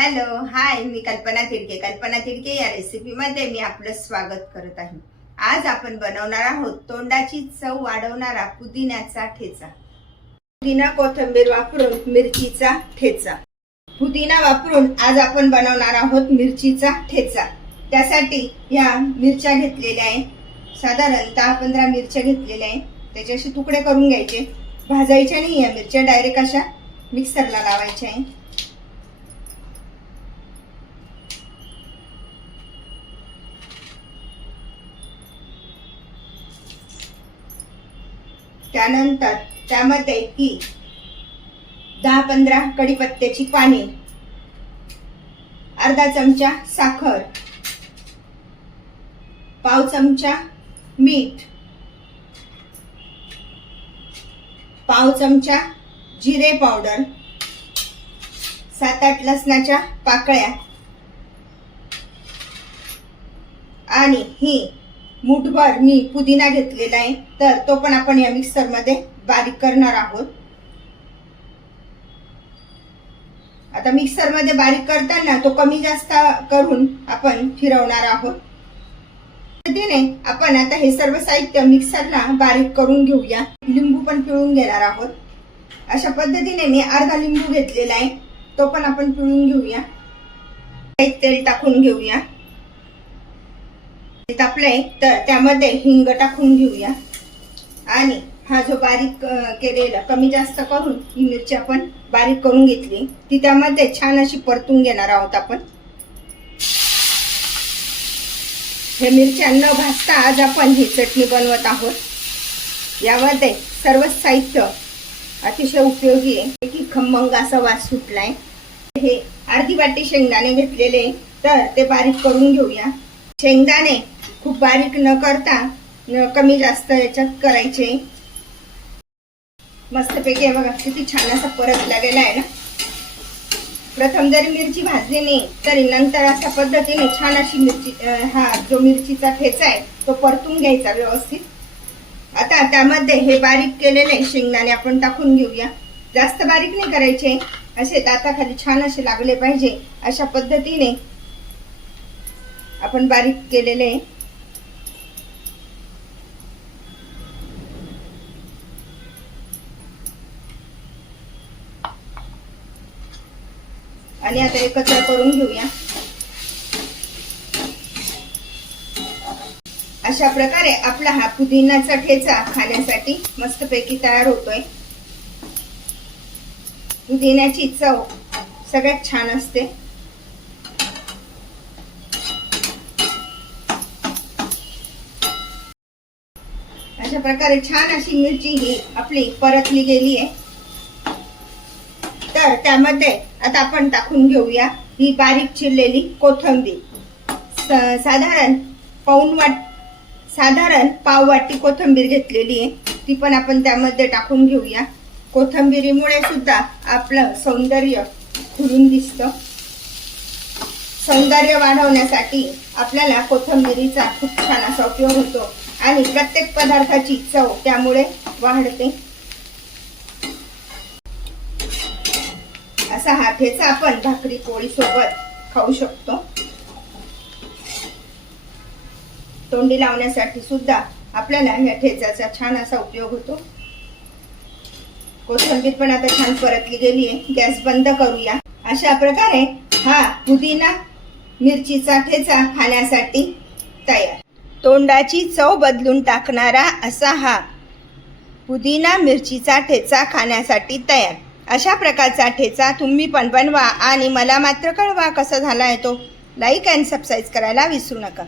Hello hi मी कल्पना तिडके कल्पना तिडके या रेसिपीमध्ये मी आपलं स्वागत करत आहे. आज आपण बनवणार आहोत तोंडाची चव वाढवणारा पुदिन्याचा ठेचा. पुदिना कोथिंबीर वापरून मिरचीचा ठेचा. पुदिना वापरून आज आपण बनवणार आहोत मिरचीचा ठेचा. त्यासाठी या मिरच्या घेतलेल्या आहे. साधारण दहा पंधरा मिरच्या घेतलेल्या आहे. त्याचे असे तुकडे करून घ्यायचे. भाजायच्या नाही या मिरच्या डायरेक्ट अशा मिक्सरला लावायच्या आहे. त्यानंतर त्यामध्ये ही दहा पंधरा कडीपत्त्याची पाने अर्धा चमचा साखर पाव चमचा मीठ पाव चमचा जिरे पावडर सात आठ लसणाच्या पाकळ्या आणि ही मुठभर मी पुदिना घेतलेला आहे तर तो पण आपण या मिक्सरमध्ये बारीक करणार आहोत. आता मिक्सरमध्ये बारीक करताना तो कमी जास्त करून आपण फिरवणार आहोत. पद्धतीने आपण आता हे सर्व साहित्य मिक्सरला बारीक करून घेऊया. लिंबू पण पिळून घेणार आहोत. अशा पद्धतीने मी अर्धा लिंबू घेतलेला आहे. तो पण आपण पिळून घेऊया. तेल टाकून घेऊया. तापलंय तर त्यामध्ये हिंग टाकून घेऊया. आणि हा जो बारीक केलेला कमी जास्त करून ही मिरची आपण बारीक करून घेतली. ती त्यामध्ये छान अशी परतून घेणार आहोत आपण. हे मिरच्या न भाजता आज आपण ही चटणी बनवत आहोत. यामध्ये सर्व साहित्य अतिशय उपयोगी आहे. की खमंग असा वास सुटलाय. हे अर्धी वाटी शेंगदाणे घेतलेले तर ते बारीक करून घेऊया. शेंगदाणे खूप बारीक न करता कमी जास्त याच्यात करायचे. मस्तपैकी हे बघा किती छान असा परतला गेला आहे ना. प्रथम जरी मिरची भाजली नाही तरी नंतर अशा पद्धतीने छान अशी मिरची हा जो मिरचीचा ठेचा आहे तो परतून घ्यायचा व्यवस्थित. आता त्यामध्ये हे बारीक केलेले शेंगदाणे आपण टाकून घेऊया. जास्त बारीक नाही करायचे असे दाताखाली छान असे लागले पाहिजे अशा पद्धतीने आपण बारीक केलेले आणि आता एकत्र करून घेऊया. अशा प्रकारे आपला हा पुदिनाचा ठेचा खाण्यासाठी मस्तपैकी तयार होतोय. पुदिन्याची चव सगळ्यात छान असते. अशा प्रकारे छान अशी मिरची ही आपली परतली गेली आहे तर त्यामध्ये आता आपण टाकून घेऊया ही बारीक चिरलेली कोथंबीर. साधारण पाऊन वाट साधारण पाव वाटी कोथंबीर घेतलेली आहे. ती पण आपण त्यामध्ये टाकून घेऊया. कोथंबिरीमुळे सुद्धा आपलं सौंदर्य खुलून दिसतं. सौंदर्य वाढवण्यासाठी आपल्याला कोथंबिरीचा खूप छान असा उपयोग होतो आणि प्रत्येक पदार्थाची चव त्यामुळे वाढते. असा हा ठेचा आपण भाकरी पोळी सोबत खाऊ शकतो. तोंडी लावण्यासाठी सुद्धा आपल्याला ह्या ठेचाचा छान असा उपयोग होतो. कोथिंबीर पण आता छान परतली गेली आहे. गॅस बंद करूया. अशा प्रकारे हा पुदिना मिरचीचा ठेचा खाण्यासाठी तयार. तोंडाची चव बदलून टाकणारा असा हा पुदिना मिरचीचा ठेचा खाण्यासाठी तयार. अशा प्रकारचा ठेचा तुम्ही पण बनवा आणि मला मात्र कळवा कसा झाला आहे तो. लाईक अँड सबस्क्राईब करायला विसरू नका.